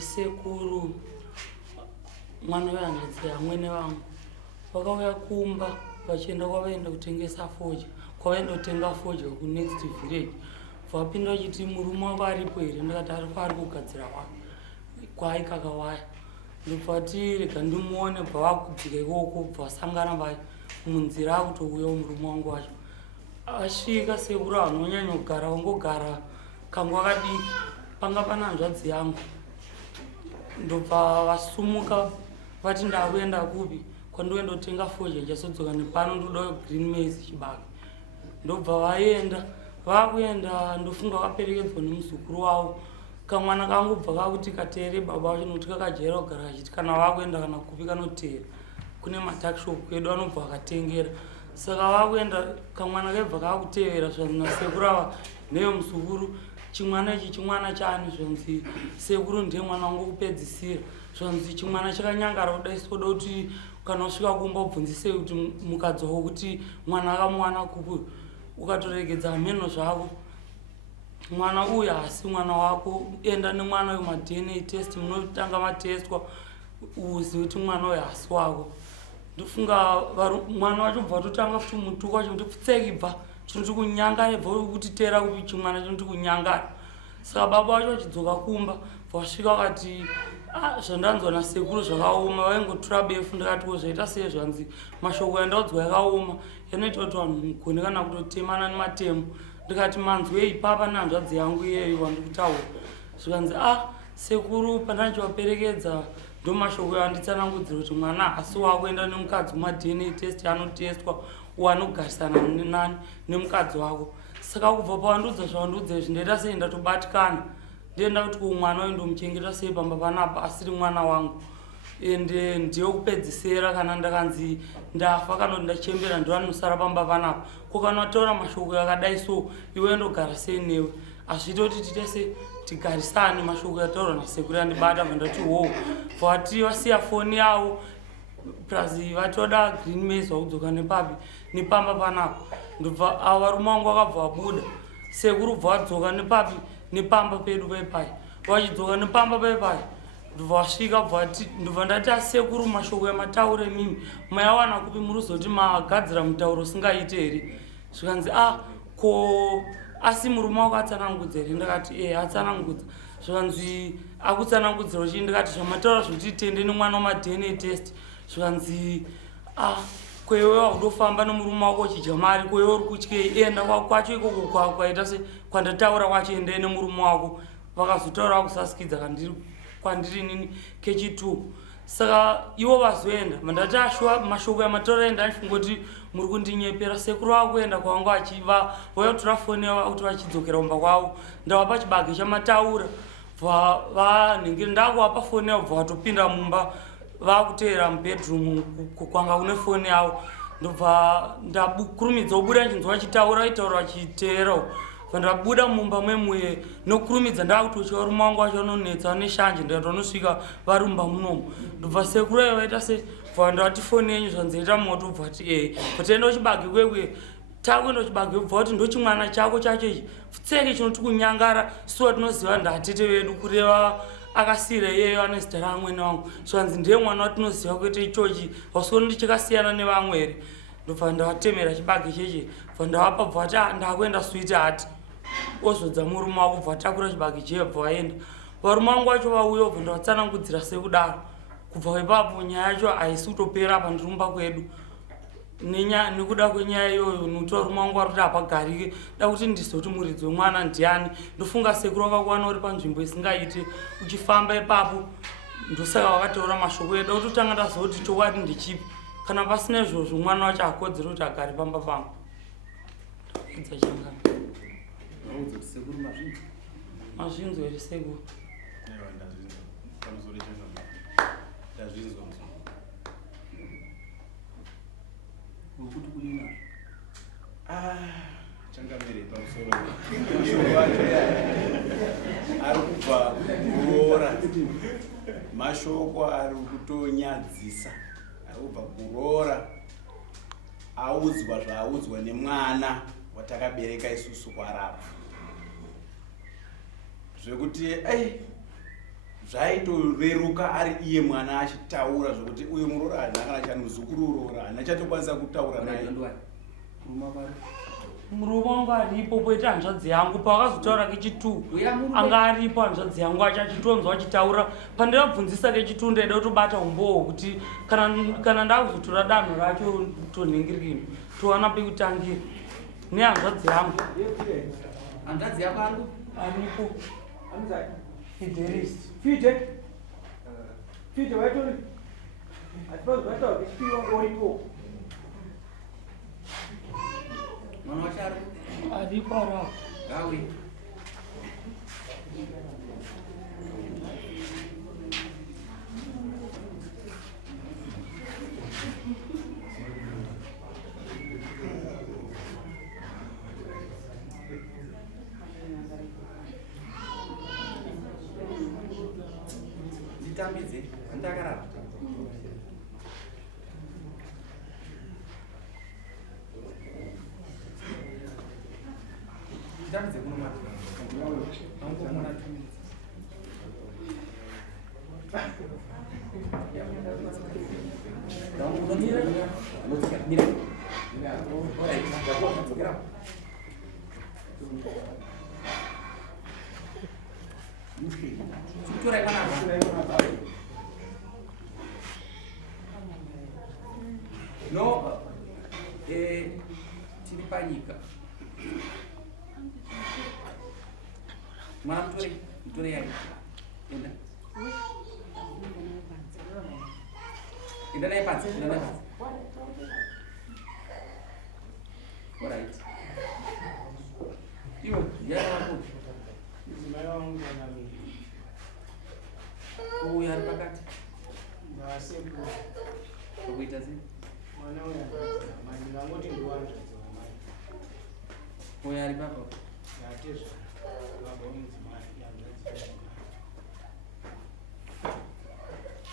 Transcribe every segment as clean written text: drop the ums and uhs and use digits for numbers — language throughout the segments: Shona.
sekuru mwana wehanzvadzi hamwene vangu vakauya kumba vachienda kwavaenda kutengesa fodya kwavaenda kutenga fodya kunext village vapinda vachiti murume wako aripo here ndikati aripo ari kugadzira kwaikakawaya ndobvati rega ndimuone bva vakudzika ikoko bva vasangana vai munzira akutouya murume wangu wacho asvika sekuru vanonyanya kugara vangogara kangu akadiki panga pana hanzvadzi yangu ndobva vasumuka vati ndakuenda kupi kwandoenda kutenga fodya chasodzoka nepano ndoda green maize chibage ndobva vaenda vakuenda ndofunga vaperekedzwa nemuzukuru wavo kamwana kangu bva kakuti kateere baba vacho nokuti kakajera kugara kachiti kana vakuenda kana kupi kanoteera kune matakshop kwedu anobva akatengera saka vakuenda kamwana kaibva kakutevera zvanzi nasekuru ava neyo muzukuru chimwana ichi chimwana chani zvanzi sekuru ndiye mwana wangu kupedzisira zvanzi chimwana chakanyangara kudaisoda kuti kana usvika kumba ubvunzise kuti mukadzi wako kuti mwana akamuwana kupi ukatoregedza mheno zvako mwana uyu hasi mwana wako enda nemwana uyu madna test munotanga matestwa uzive kuti mwana uyu hasi wako ndofunga mwana wacho bva totanga futi mutuka wacho kuti pfutseki bva chinoti kunyangara bva kuti tera kupi chimwana chinoti kunyangara saka baba wacho vachidzoka kumba vasvika vakati zvandanzwa nasekuru zvakaoma vaingotura befu ndikatiwo zvaita sei zvanzi mashoko yandaudzwa yakaoma yanoita kuti vanhu mugone kana kutotemana nematemo ndikati manzwe ipapa nehanzvadzi yangu iyeyo wandikutaura zvikanzi sekuru pandachivaperekedza ndo mashoko yanditsanangudzira kuti mwana hasi wakuenda nemukadzi mumadna test anotestwa wanogarisana nani nemukadzi wako saka kubva pawandiudza zvawandiudza izvi ndaita sei ndatobatikana ndienda kuti kumwana uyu ndomuchengeta sei pamba panapa asiri mwana wangu ende ndeyokupedzisira kana ndakanzi ndafa kana kuti ndachembera ndovanosara pamba panapa ko kana wataura mashoko yakadai so iwe ndogara sei newe hazviita kuti titese tigarisane mashoko yataurwa nasekuru yandibata vandati wo vati vasiya foni yavo plus vatoda green maize wakudzoka nepapi nepamba panapa ndobva ava varume wangu vakabva vabuda sekuru bva vadzoka nepapi nepamba pedu paipai vachidzoka nepamba paipai ndobva vasvika ndobva ndati asekuru mashoko yamataure mimi mayawana kupi muri kuzoti magadzira mutauro usingaite here zvikanzi ko asi murume wako atsanangudza here ndakati atsanangudza zvikanzi akutsanangudzira uchii ndikati zvamataura zvokuti tende nemwana wamadna test zvikanzi kwewe wakudofamba nemurume wako uchidya mari kwewe uri kutyei enda kwacho ikoko kwaita se kwandataura kwacho endei nemurume wako vakazotaura vakusasikidza kwandiri nini kechi2 saka ivo vazoenda mandati ashua mashoko yamataura enda achifunga kuti muri kundinyepera sekuru vakuenda kwavanga vachiva vauya kutora foni yavo kuti vachidzokera kumba kwavo ndavapa chibage chamataura vanhingiri ndakuvapa foni yavo bva vatopinda mumba vakuteera mubedroom kwanga kune foni yavo ndobva ndakurumidza kubuda nchinzwa vachitaura vaitaura vachiteerawo vandabuda mumba memuye nokurumidza ndakuti varume wangu vacho vanonetsa neshanje ndikati vanosvika varumba munomo ndobva sekuru ivo vaita se vandavati foni yenyu zvanziita moto bva ati vatoenda kuchibage kwekwe takuenda kuchibage bva kuti ndochimwana chako chacho ichi pfutseke chinoti kunyangara suwa tinoziva ndatete vedu kureva akasiyira iyeyo ane zita ramwene wangu zvanzi ndiye mwana watinoziva kuita ichochi vasioni ndichakasiyana nevamwe here ndobva ndavatemera chibage cheche bva ndavapa bva ati ndakuenda switi hati ozodza murume wako bva takura chibage cheye bva vaenda varume vangu vacho vauya bva ndavatsanangudzira sekudaro kubva ipapo nyaya yacho haisi kutopera apa ndirumba kwedu nekuda kwenyaya iyoyo nokuti varume vangu vari kuti hapagarike da kuti ndizoti muridzi wemwana ndiani ndofunga sekuru vakakuwana uri panzvimbo isingaite uchifamba ipapo ndosaka vakataura mashoko edu kuti utanga ndazoti chokwadi ndechipi kana pasina izvozvo mwana wacho hakodzeri kuti agare pamba pangu mazvinzo here sekuru ukuti kulina changamire pamusoro mashoko acho ari kubva kuroora mashoko ari kutonyadzisa ari kubva kuroora audzwa zvaaudzwa nemwana watakabereka isusu kwarapa zvekuti zvaitoreruka ari iye mwana achitaura zvokuti uyu muroora haana kana muzukuru uroora haana chatokwanisa kutaura naye. murume wangu aripo poita hanzvadzi yangu pawakazotaura kechitu anga aripo hanzvadzi yangu achachitonzwa achitaura pandavabvunzisa kechitu ndaida kutobata umbowo kuti kana ndakuzotora danho racho tonhingirikini towana pekutangira nehanzvadzi yangu. Hanzvadzi yako aripo Fidelis. Fide waitori hatipazi vataura kechipiri wangu uripo mwana wacho aripo ara gawe nditambidze ndakarara nditambidze kuno mwana no tiri panyika mwana mutore yai enda enda naye panze alright iwe yako mdzimai wangu nanamiri uyu ari pakati nasekuru okuita sei mwana uyu mai ndingangoti ndiwanzvadziwa mai uyu ari papo yatezva baba wemudzimai yanzvadziwa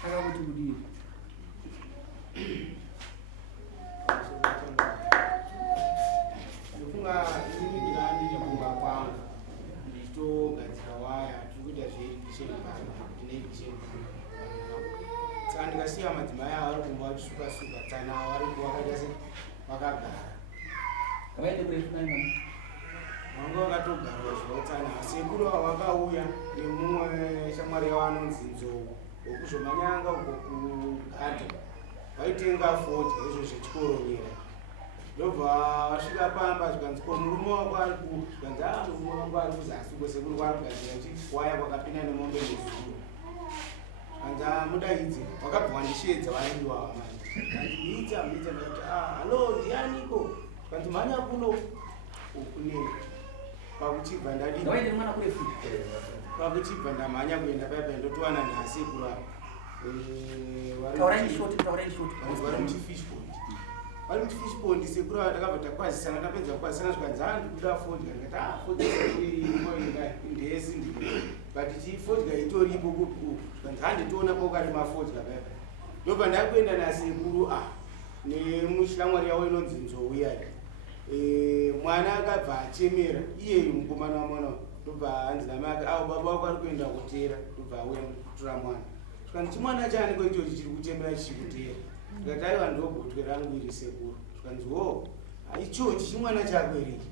akakuti kudii ndofunga inini ndinandiri kumba kwangu ndichitogadzira waya tiri kuita zveirigisheni ndinegisheni saka ndikasiya madzimai avo vari kumba vachisuka-suka tsana vari kuvakaita se vakagara avaende kurefu nai mwana vanga vakatogarwa zvotsana sekuru vakauya nemumwe shamwari yavo anonzi nzou wokuzvomanyanga uko kugata vaitenga fodya izvo zvechikoronyera ndobva vasvika pamba zvikanzi ko murume wako ari ku zvikanzi murume wangu ari kuzasi uko sekuru kwari kugadzira chwaya kwakapinda nemombe nezuru zvikanzi mudaidzi wakabva wandishedza vaendiwawa mai kandiidza ndati halo ndianiko zvikanzi mhanya kuno ukunei pakuchibva ndadii avaende mwana kurefu pakuchibva ndamhanya kuenda paipa ndotowana nhasi kurapa tauraini shoti vari muchifishpond vari muchifishpond sekuru ava takabva takwazisana tapedza kukwazisana zvikanzi ndikuda fodya ndikati fodya ndesi but chifodya itoripo kupi zvikanzi handitoona pokari mafodya paipa ndobva ndakuenda nasekuru nemushilamwari yavo inonzi nzou yai mwana akabva achemera iyeyu mukomana wamwana ndobva hanzi namai ake baba wako ari kuenda kutera ndobva auya kutora mwana zvikanzi chimwana chaniko ichochi chiri kutemera chichikutera ndikati aiwa ndogotwe rangu iri sekuru zvikanzi ichochi chimwana chako iriki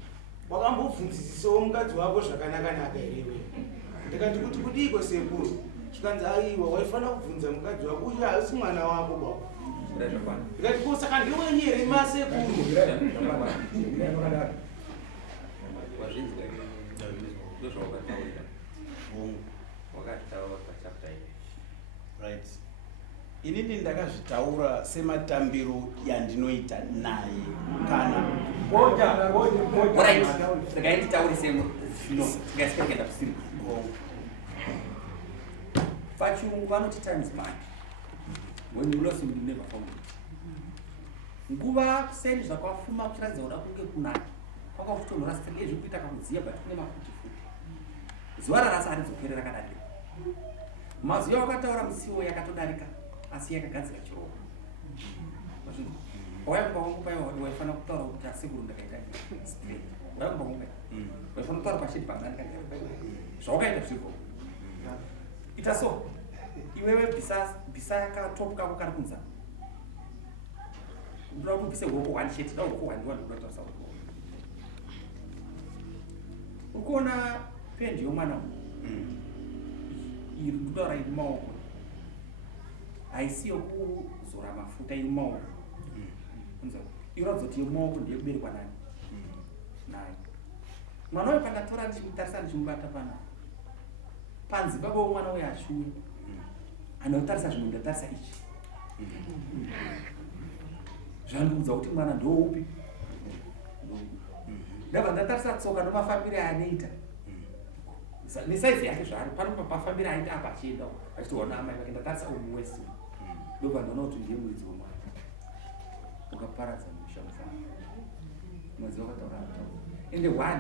wakambobvunzisisawo mukadzi wako zvakanakanaka irewe ndikati kuti kudiko sekuru zvikanzi aiwa waifanira kubvunza mukadzi wako uyu hausi mwana wako baba ndikati ko saka ndiwenyere masekuru right inini ndakazvitaura sematambiro yandinoita naye kana ndakaititaurise ngasikakenda kusiri pachirungu vanoti times money when you lost you will never found it nguva kuseni zvakafuma kuchiratidza kuda kunge kunaka kwakakutonhora sita ndezvi kuita kakudziya but kune mafuti futi zuva rarasi haridzokerera kadadii mazuva wakataura musiwo yakatodarika asi yakagadzira chiroko waikumba wangu paiwa waifanira kutaura kuti asekuru ndakaita straight waikumba wangu paiwa waifanira kutaura pashedi panganikaiaa zvawakaita zviko ita so iwewe bvisa yakatopu kako kana kunza ndoda kuti ubvise huoko hwani chete da huoko hwani wani kuda kutaurisa huoko ukuona pendi yomwana iri kutaura iri maoko haisi yokuzora mafuta iri maoko iratidza kuti yemaoko ndeyekuberekwa nani naye mwana uyo pandatora ndichimutarisa ndichimubata panapa panzi baba womwana uyo ashuwe anotarisa zvimwe ndatarisa ichi zvandiudza kuti mwana ndoupi ndabva ndatarisa tsoka nomafambiro anoita nesaizi yake zvari pano mafambiro aita apa achienda achitoona amai vake ndatarisa umu wese ndobva ndaona kuti ndiye muridzi womwana ukaparadza musha mufana mwadzi wakataura ende one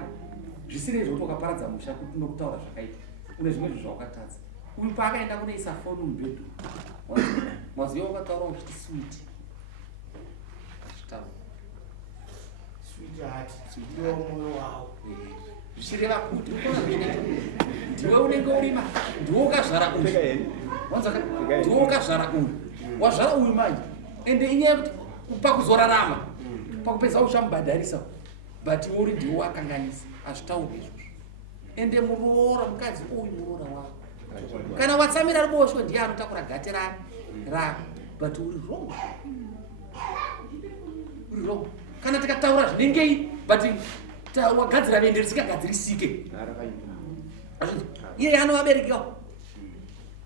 zvisinei zvokuti wakaparadza musha kuti nokutaura zvakaita une zvimwe zvo zvawakatadza uyu paakaenda kunoisa foni mubhedhu mwaziva wakataura uchiti switi achitaura mwoyo wavo zvichireva kuti ndiwe unenge urima ndiwe ukazvara uyu ndiwe ukazvara uyu wazvara uyu manje ende inyaya kuti pakuzorarama pakupedza uchamubhadharisa but iwe uri ndiwe wakanganisa hazvitaurwe izvozvo ende muroora mukadzi uyu muroora wako kana watsamira ruboshwe ndiye anotakura gate rako but uri wrong uri wrong kana tikataura zvinengei but wagadzira vende risingagadzirisike iye anovaberekewo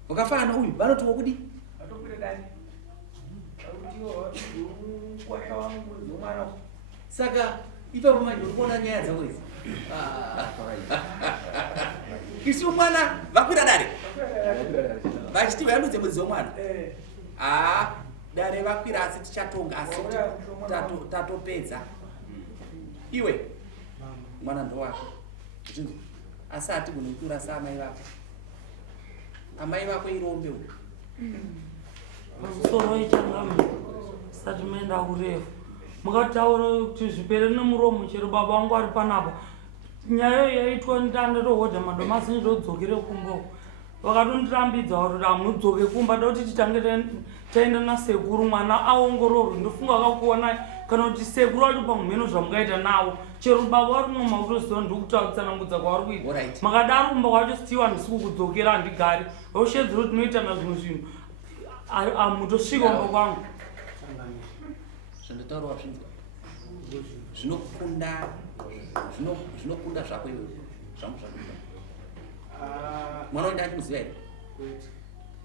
wakafana uyu vanoti wokudi saka ipapo manje uri kuona nyaya dzako idzi isu mwana vakwira dare vachiti vayandudze mudzi womwana dare vakwira asi tichatonga asi tatopedza iwe mwana ndowako asi hatigone kukura saamai vako amai vako irombe uyu musoro ichangami sati maenda kurefu mukataura kuti zvipere nemuromo chero baba wangu ari panapo nyaya iyo yaitwa ndandatohodha madomasi nditodzokere kumba vakatondirambidza kuti hamudzoke kumba da kuti titange taenda nasekuru mwana aongororwe ndofunga akakuonai kana kuti sekuru acho pamumheno zvamungaita nawo chero baba vari mwe makutoziva ndikutsanangudza kwavari kuita makadaro kumba kwacho sitiwa handisi kukudzokera handigari vaushedzero tinoitana zvimwe zvinhu hamutosvika kumba kwangu zvandataurawa zvinokunda zvako iwe zvangu zvakuda mwana wende achikuziva here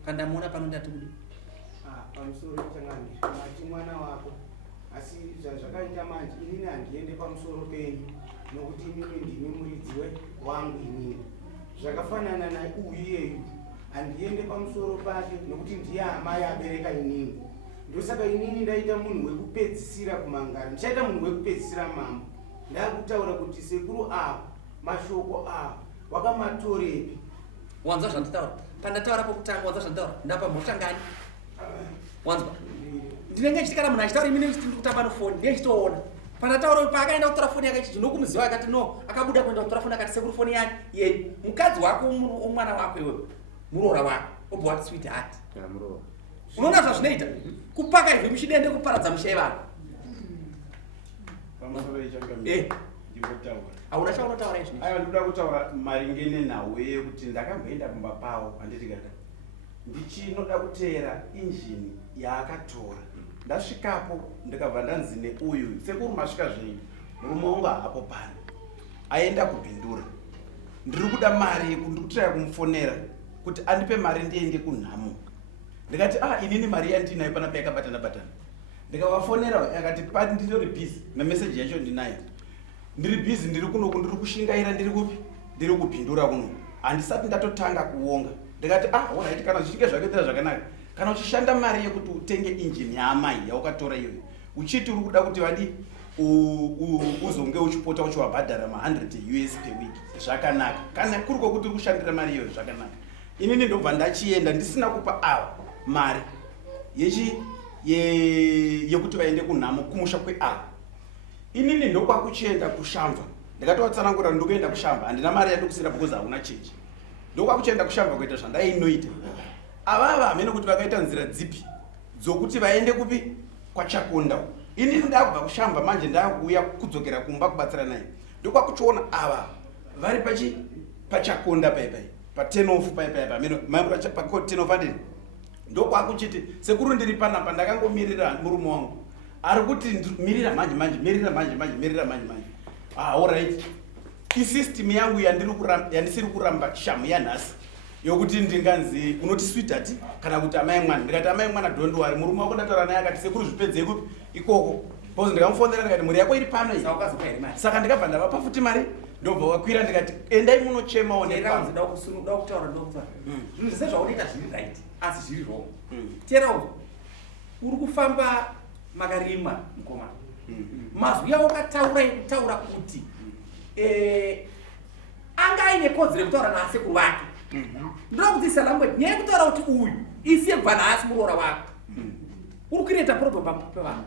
kandamuona pano ndati kudi pamusoro changamiri mati mwana wako asi zvazvakaita manje inini handiende pamusoro penyu nokuti inini ndimi muridzi wangu inini zvakafanana nauyu yeyu handiende pamusoro pake nokuti ndiye amai abereka inini ndosaka inini ndaita munhu wekupedzisira kumangara ndichaita munhu wekupedzisira mambo ndakutaura kuti sekuru avo mashoko avo wakamatorepi wanzwa zvanditaura pandataura pokutanga wanzwa zvanditaura ndapamhotangani wanzwa ndinenge chitikana munhu achitaura imine ndiri kutamba nofoni ndiye chitoona pandataura paakaenda kutora foni yake ndinokumuziva akati no akabuda kuenda kutora foni akati sekuru foni yani yeni mukadzi wako omwana wako iwewe muroora wako obva wati switi hati unoona zvazvinoita kupaka izvi muchidende kuparadza mushai vako hauna chaunotaura izvi aiwa ndikuda kutaura maringe nenhau yekuti ndakamboenda kumba pavo handiti kaka ndichinoda kuteera injini yaakatora ndasvikapo ndikabva ndanzi neuyu sekuru masvika zvenyu murume wangu hapo pano aenda kubhindura ndiri kuda mari yekundikutiraya kumufonera kuti andipe mari ndiende kunhamo ndikati inini mari yandinayo panapa yakabatana ndikavafonera akati pati nditori bhizi nemeseji yacho ndinayo ndiri bhizi ndiri kunoku ndiri kushingaira ndiri kupi ndiri kubhindura kuno handisati ndatotanga kuonga ndikati oraiti kana zvichike zvakaitira zvakanaka kana uchishanda mari yekuti utenge injini yaamai yaukatora iyoyo uchiti uri kuda kuti vadi uzonge uchipota uchivabhadhara ma100 US per week zvakanaka kana kuri kwokuti uri kushandira mari iyoyo zvakanaka inini ndobva ndachienda ndisina kupa ava mari yekuti vaende kunhamo kumusha kweava inini ndokwakuchienda kushamba ndikatovatsanangurira ndokuenda kushamba handina mari yandokusira because hauna chechi ndokwakuchienda kushamba kuita zvandainoita. Avava hamene kuti vakaita nzira dzipi dzokuti vaende kupi kwaChakonda. Ini ndakubva kushamba manje ndakuuya kudzokera kumba kubatsira naye. Ndokwakuchiona ava vari paChakonda paipai pa10 off paipai pamene maimura pa 10 off adini. Ndokwakuchiti sekuru ndiri panapa ndakangomirira murume wangu ari kuti mirira manje manje. All right. Isystem yangu yandisiri kuramba shamu yanhasi yokuti ndinganzi unoti sweetheart kana kuti amai mwana. Ndikati amai mwana don't worry, murume wako ndataura naye akati sekuru zvipedze ikupi ikoko. Pose ndikamufonera ndikati muri yako iri pano iyi. Saka ndikabva ndavapa futi mari ndobva wakwira ndikati endai munochema onera. Ndida kutaura zvinhu zvese zvaunoita zviri right asi zviri wrong. Terawo uri kufamba makarima mukoma. Mazwi yaukataura kuti anga aine kodzero yekutaura nasekuru wake. Ndoda kudzidzisa language nyaya yekutaura kuti uyu isiye kubva nhasi muroora wako uri kuireta problem pevanhu.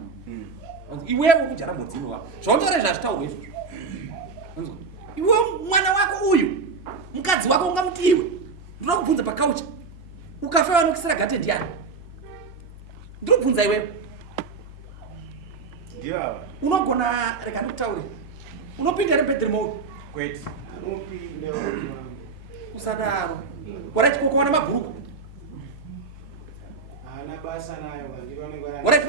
Iwe uri kujara mudzino wako zvaunotaura zvazvitaurwa izvozvo. Iwe mwana wako uyu mukadzi wako ungamuti iwe. Ndoda kubvunza pakaucha ukafewa nokisira gate ndiani? Ndiri kubvunza iwewe. Ndiava. Unogona reka ndikutaure. Unopinda here bedroom mode? Kwete. Anopinda usadaro. Warati kukoona mabhuruku. ana basa nayo ngandikone Warati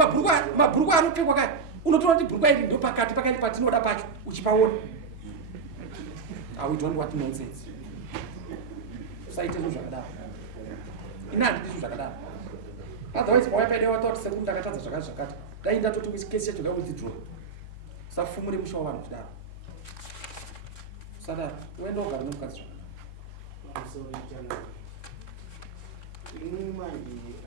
mabhuruku anopfekwa kati. Unotoona kuti bhuruku iri ndio pakati patinoda pacho uchipaona. We don't want nonsense. Usaite zvinhu zvakadaro. Ina handiti zvinhu zvakadaro. Otherwise mawaipaida watoti sekuru ndakatadza zvakati. Dai ndatoti kesi yacho ngawithdraw. Usafumure musha wavanhu kudaro. Usadaro. Uende ugara nomukadzi zvakanaka. Inini manje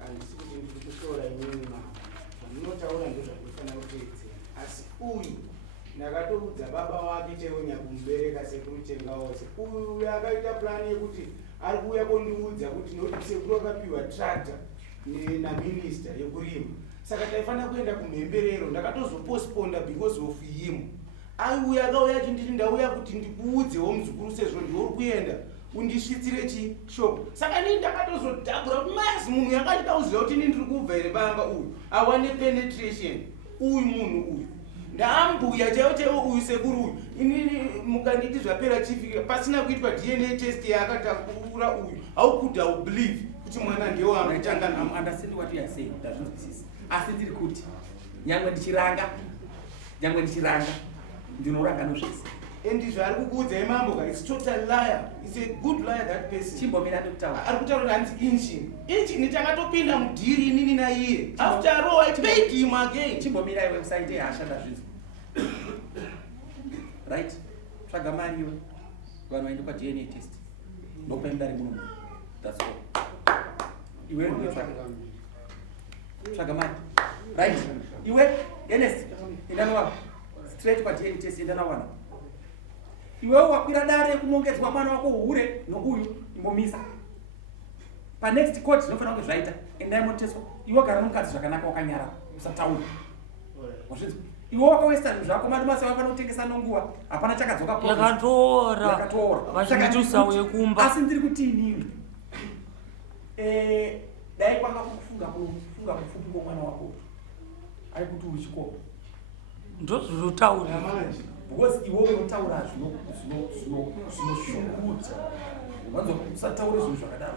handisi kuti ndiri kushora inini manje. Zvandinotaura ndozvandinofanira kuteedzera. Asi uyu ndakatoudza baba wake chaiwonya kumubereka sekuru chengawose. Uyu akaita plani yekuti ari kuuya kondiudza kuti nokuti sekuru akapiwa tractor naminister yekurima. Saka taifanira kuenda kumhemberero. Ndakatozopostponda because of him. Aiuya akauya achinditi ndauya kuti ndikuudzewo muzukuru sezvo ndiuri kuenda undisvitsire chishopu. Saka nii ndakatozodhabhura mazi munhu yakandikauziva kuti ini ndiri kubva here banga uyu awane penetration. Uyu munhu uyu ndambuya chaiwo uyu sekuru uyu. Inini mukanditi zvapera chifika pasina kuitwa DNA test yaakatakura uyu. How could I believe kuti mwana ndewangu changa I'm understanding what you are saying. Ndazvinzwisisa. Asi ndiri kuti nyangwe ndichiranga ndinoranga nozvese. And zvari kukuudzai mambo ka it's total liar. It's a good liar that person. Chimbomira ndokutaura. Ari kutaura kuti engine takatopinda mudhiri inini naiye. After all I paid him again. Chimbomira iwe usaite hasha ndazvinzwa. Right? Tsvaga mari iwe. Vanhu vaende kwa DNA test. Ndokuenda rimwe munhu. That's all. Iwe nditsvaga. Tsvaga mari. Right? Iwe Ernest enda nawo. Straight kwa DNA test enda nawo. Iwe wakwira dare kunongedzwa mwana wako uhure nouyu imomisa. Pa next court zvinofana kunge zvaita. Endai moteswa. Iwe gara nomukadzi zvakanaka wakanyara. Usataura. Wazvinzwa? Iwe wakawesta zvako madumasa vafana kutengesa nonguwa. Hapana chakadzoka po. Yakatora. Vachitusa wekumba. Asi ndiri kuti inini. Dai kwanga kufunga kufupi kwa mwana wako. Ai kuti uchikopa. Ndozvotaura manje. Because iwe unotaura zvinoshungudza. Vanzo usataure zvinhu zvakadaro.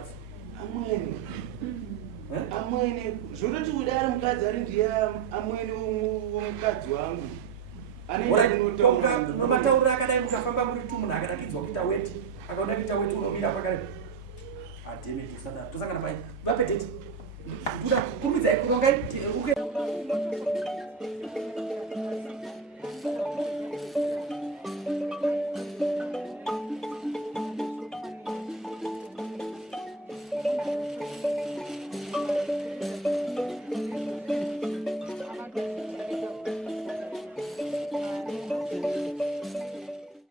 Amwene zvototi udari mukadzi ari ndiye amwene womukadzi wangu. Nomataurira akadai mukafamba muri tu munhu akadakidzwa kuita weti. Akaona kuita weti unomira pakare. Ademe tosangana pai. Vapedeti. Kuda kurumidzai kurongai.